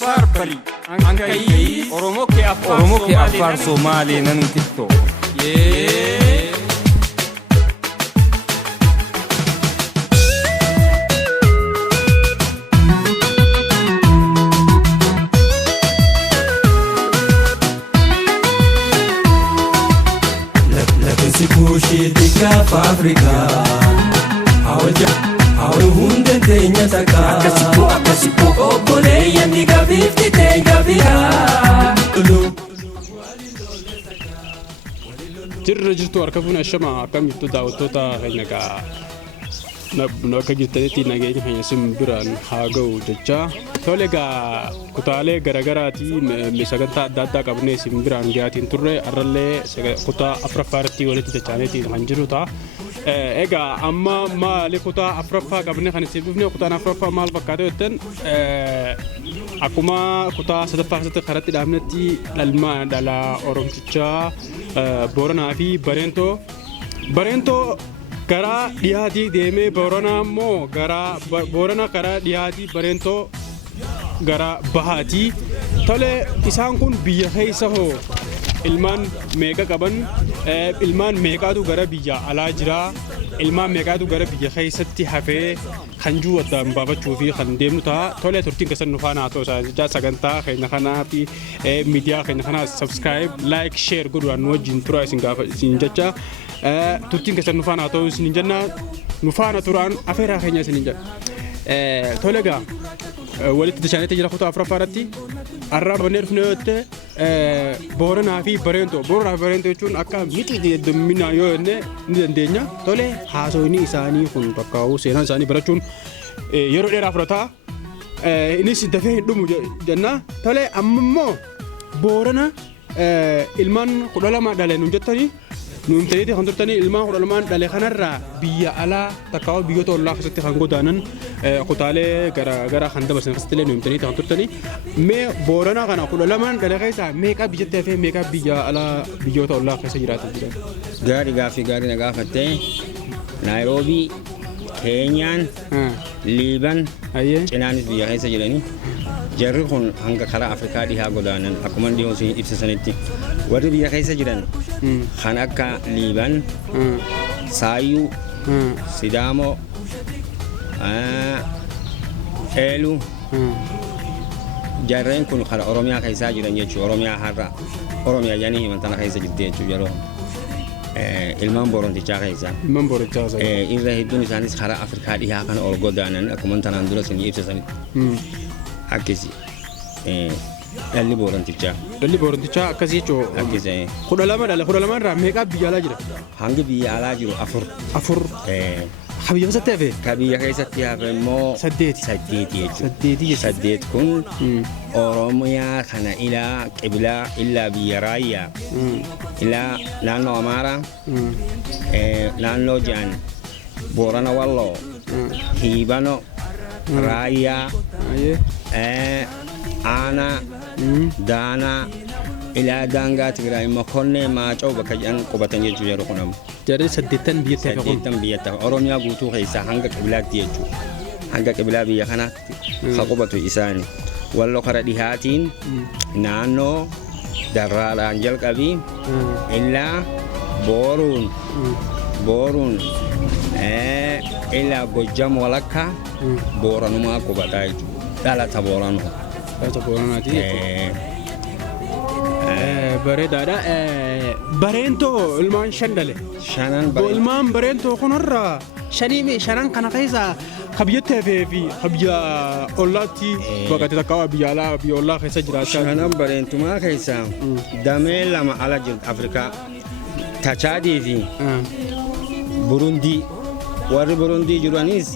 Afar Bari Ankai Oromo ke Afar Somali nanu tikto Pushi tika fa Africa Awe hunde tenya taka Akasipo okole yandiga 50 tenga vira jirtu arkafuna shama kam yittu daawtota haynaka nabka jirtati nageenya hayna simbiran hagaw jecha tolega kutaale garagaraati misaganta dadda qabne simbiran gaatin turre arralle kuta afrafarti walati tachaaneti hanjiruta ega amma maali kuta afrafa qabne kan sibifne kuta afrafa maal fakkaate yoten akuma kuta sadaffaasati qaratti dhaamnati dalma dala oromticha borana fi barento gara diyaati deeme borana mo gara borana gara diyaati barento gara bahati tole isaan kun biyya keessa ho ilmaan meeqa qaban ilmaan meeqaatu gara biyya alaa jira ilmaan meeqaatu gara biyya keessatti hafee kan juwatan baafachuu fi kan deemnu ta'a tole turtiin keessa nu faana ta'uu isaa sagantaa keenya kanaa fi miidiyaa keenya kanaa subscribe like share godhuudhaan nu wajjin tura isin jecha turtiin keessa nu faana ta'uu isin jenna nu faana turaan afeeraa keenya isin jenna tolega walitti tashaanete jira kutaa afraffaratti arrabannee dhufne yotte borana fi barento jechuun akka miti heddumminaa yoo jenne ni dandeenya tole haasoyni isaanii kun bakkaa'uu seenaan isaanii barachuun yeroo dheeraa fudhata innis dafee hin dhumu jenna tole amma immoo borana ilmaan 12 dhalee nuun jettanii nuumtaniiti kan turtanii ilmaan 12 dhalee kanarraa biyya alaa takkaa'u biyyoota ollaa keessatti kan godaanan kutaalee gara kan dabarsan keessatti nuumtaniiti kan turtanii mee boorana kana 12 dhalee keessaa meeqa biyyatti hafee meeqa biyya alaa biyyoota ollaa keessa jiraatan jiran gaarii na gaafatte Naayiroobii Keeniyaan Liiban cinaanis biyya keessa jiranii jarri kun hanga karaa Afrikaa dhihaa godaanan akkuma dhiyoo ibsasanitti warri biyya keessa jiran kan akka Liiban Saayyuu Sidaamoo Eeluu jarreen kun kan Oromiyaa keessa jiran jechuudha Oromiyaa har'a Oromiyaa yaanii himantana keessa jirti jechuudha yeroo ilmaan borontichaa keessa irra hedduun isaanis karaa Afrikaa dhihaa kan ol godaanan akkuma tanaan dura isin ibsasanitti akkasi dalli borontichaa akkasii jechuudha akkasii 12 irraa meeqa biyya alaa jira hangi biyya alaa jiru afur Habiyya keessatti hafe kabiyya keessatti hafe immoo 8 kun Oromiyaa kana ilaa qiblaa illaa biyya raayyaa ilaa naannoo Amaaraa naannoo Jaan Boorana Walloo Hiibano Raayyaa Aanaa Daanaa ilaa daangaa Tigraay Makonnee Maacoo bakka jedhan qubatan jechuu yeroo kunamu jarri 8 biyyatti Oromiyaa guutuu keessaa hanga qiblaatti jechuudha hanga qiblaa biyya kanaatti ka qubatu isaani Walloo kara dhihaatiin naannoo Darraadhaan jalqabii illaa Booruun illaa Gojjam walakkaa Booranumaa qubataa jechuudha dhalata Booranaati bareedaadha barento ilmaan shandale ilmaan barento kunarraa shanan kana keessa kabiyyatti hafee fi kabiyya ollaatti bakka takkaawaa biyya alaa biyya ollaa keessa jiraachaa shanan barentumaa keessa damee lama ala jirti Afrikaa Tachaadii fi Burundii warri Burundii jiranis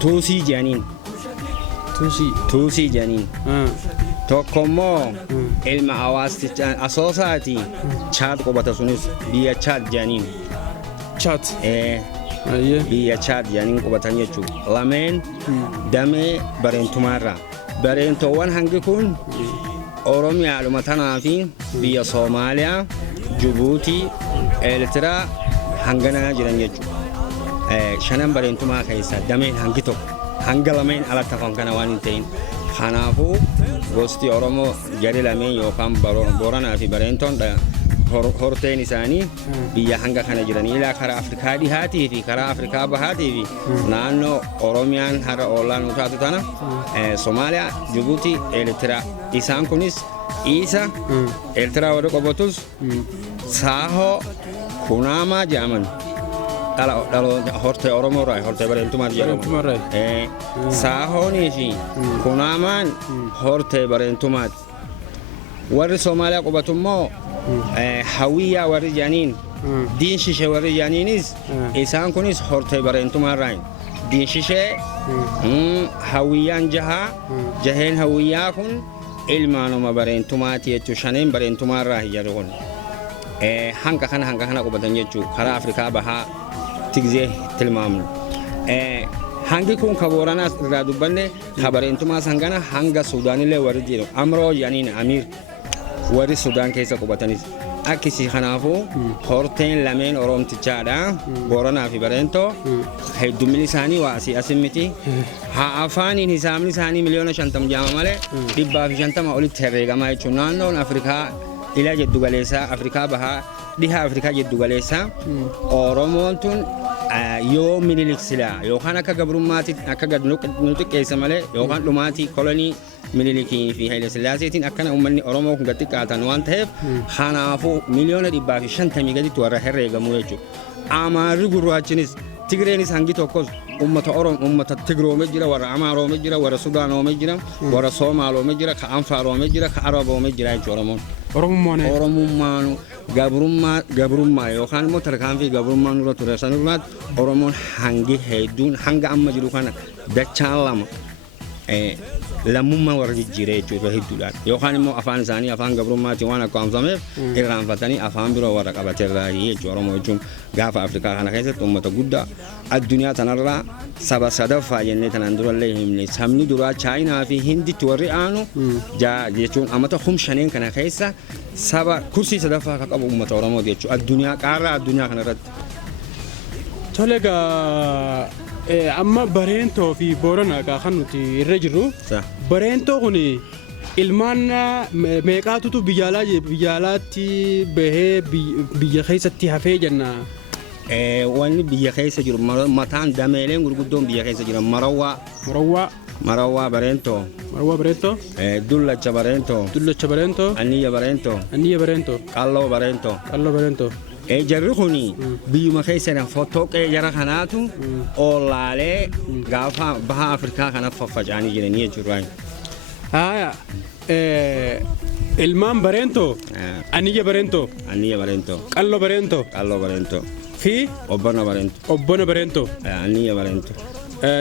Tuusii jedhaniin tokkommoo ilma hawaastichaan asoosaati Chaad qubata sunis biyya Chaad jedhaniin biyya Chaad jedhaniin qubatan jechuudha lameen damee barentumaarraa barentoowwan hangi kun Oromiyaadhuma tanaa fi biyya Soomaaliyaa Jibuutii Eertiraa hanganaa jiran jechuudha shanan barentumaa keessa dameen hangi tokko hanga lameen alatti hafan kana waan hin ta'in خنافو gosti Oromoo jari lameen yookaan Booranaa fi Bareentoon horteen isaanii biyya hanga kana jiranii ilaa karaa Afrikaa dhihaatii fi karaa Afrikaa bahaatii fi naannoo Oromiyaan hara oolaan utaatu tana Somaaliyaa, Jibuutii, Eertiraa isaan kunis isa Eertiraa warra qabatus saahoo kunaamaa jedhaman dhalo hortee Oromoo irraa hortee Bareentumaa jedhamu saahoonii fi kunaamaan hortee Bareentumaati warri Somaaliyaa qabatummoo hawiyyaa warri jaaniin diin shishee warri jaaniinis isaan kunis hortee Bareentumaa irraa diin shishee hawiyyaan jaheen hawiyyaa kun ilmaanuma Bareentumaati jechuu shaneen Bareentumaa irraa hiyyaru kun hanga kana qabatan jechuu karaa Afrikaa bahaa tigzee tilmaamnu hangi kun ka Booranaas irraa dubbanne ka Bareentumaa sangana hanga Suudaanillee warri jiru amroo jaaniin amiir warri Suudaan keessa qubatanis akkisii kanaafuu horteen lameen Oromtichaadha Booranaa fi Bareentoo heddummin isaanii waa asii asin miti haa afaaniin hisaabni isaanii miliyoona 50 jaama malee 150 olitti herreegamaa jechuun naannoon Afrikaa ila jeddu galeessaa Afrikaa bahaa dhiha Afrikaa jeddu galeessaa Oromoon tun yoo minilik silaa yookaan akka gabrummaatti akka gad nuti keessa malee yookaan dhumaatii kolonii minilikii fi Haile Sillaaseetiin akkana uummanni Oromoo kun gatti qaatan waan ta'eef kanaafuu miliyoona 150 gaditti warra herreegamu jechuudha. Amaarri gurraachinis Tigreenis hangi tokkos ummata Oromoo ummata Tigroomee jira warra Amaaroomee jira warra Sudaanoomee jira warra Somaaloomee jira ka Anfaaroomee jira ka Araboomee jira jechuudha Oromummaan gabrummaa yookaan immoo tarkaanfii gabrummaa nurra ture sanurraatti Oromoon hangi hedduun hanga amma jiru kana dachaan lama lammummaa warra jijjiiree jechuudha hedduudhaan yookaan immoo afaan isaanii afaan gabrummaatti waan akka amsameef irraanfatanii afaan biroo warra qabateerraa jechuudha Oromoo jechuun gaafa Afrikaa kana keessatti uummata guddaa addunyaa tanarraa saba sadaffaa jennee tanaan durallee himne sabni duraa Chaayinaa fi Hinditti warri aanu jechuun amata humshaneen kana keessa saba kursii sadaffaa ka qabu uummata Oromoo jechuudha addunyaa qaarraa addunyaa kanarratti. Tolega amma Bareentoo fi Booranaa kan nuti irra jirru Bareentoo kun ilmaan meeqaatutu biyyaalaatti bahee biyya keessatti hafee jenna. Wanni biyya keessa jiru mataan dameeleen gurguddoon biyya keessa jiran Marawwaa Bareentoo Dullacha Bareentoo Aniyya Bareentoo Qalloo Bareentoo jarri kuni biyyuma keessa fottooqee jara kanaatu oolaalee gaafa baha Afrikaa kana faffaca'anii jiranii jechuudha. Ilmaan Bareentoo Aniyya Bareentoo Qalloo Bareentoo fi Obbona Bareentoo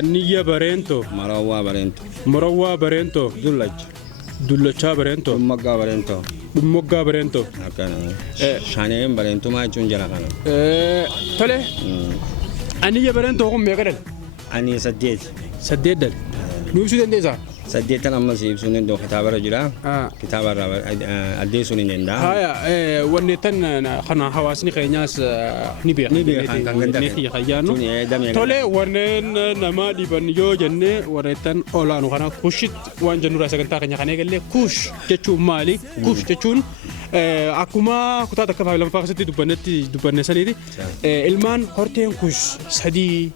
Aniyya Bareentoo Marawwaa Bareentoo Dullachaa Bareentoo Dhummoggaa Bareentoo shaneen Bareentumaa jechuun jara kana. Tole Aniyya Bareentoo kun meeqa dhala? Aniyya 8 dhala. Nuusuu dandeessaa? 8 amma siibsuun danda'u kitaabarra jira. Kitaabarra addeessuun hin danda'a. Wanni tan kana hawaasni keenyaas ni beekan kan ganda Tole warreen nama dhiban yoo jenne warreettan olaanu kana kushit waan jennurraa sagantaa keenya kana eegalle kush jechuun maali? Kush jechuun akkuma kutaa takka lammaffaa keessatti dubbanne saniiti ilmaan horteen kush sadii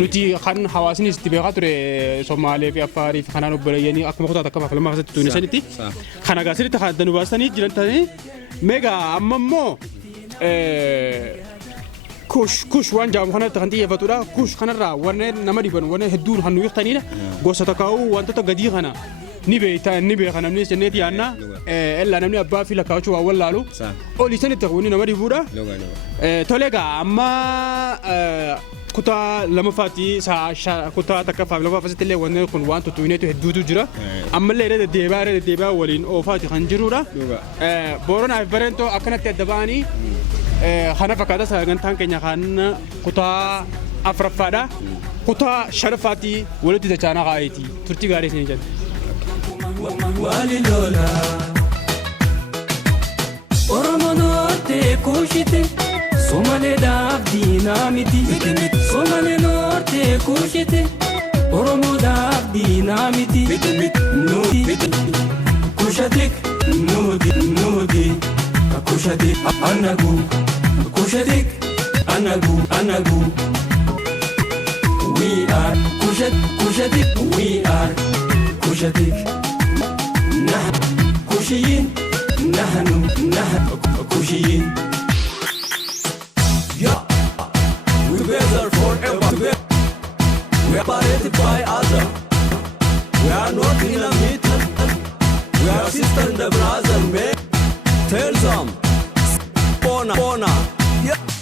nuti kan hawaasni itti beekaa ture Somaalee fi Affaarii fi kanaan obboleeyyanii akkuma kutaa takka lammaffaa keessatti tuune saniiti kana gaasiritti kan adda nu baasanii jiran ta'anii meegaa amma immoo kush waan jaamu kanatti kan xiyyeeffatudha kush kanarraa warreen nama dhiban warreen hedduun kan nu yuuxtanidha gosa takkaa'uu wantoota gadii kana ni beekan namni jenneeti yaanna ella namni abbaa fi lakkaa'achuu waan wallaalu olii sanitti kunni nama dhibuudha toleegaa amma kutaa lamaffaatti kutaa takkaffaa lamaffaatti illee wantoonni kun waan tuttuuneetu hedduutu jira ammallee irra deddeebi'aa waliin oofaati kan jirudha Booranaa fi Bareentoo akkanatti adda ba'anii kana fakkaata sagantaan keenya kan kutaa afuraffaadha kutaa shanaffaatti walitti dachaanaa kaa'eeti turtii gaarii isin jenna. Oromoo noortee kuushite Somaalee daaf diinaa miti Somaalee noortee kuushite Oromo daaf diinaa miti nuti kushatik nuti kushatik anagu kushatik anagu we are kushatik we are kushatik nah kushiyin nahnu kushiyin. Yeah, we together forever together. We are separated by other. We are not in a meeting. We are sister and brother, man. Tell them, Bona, yeah.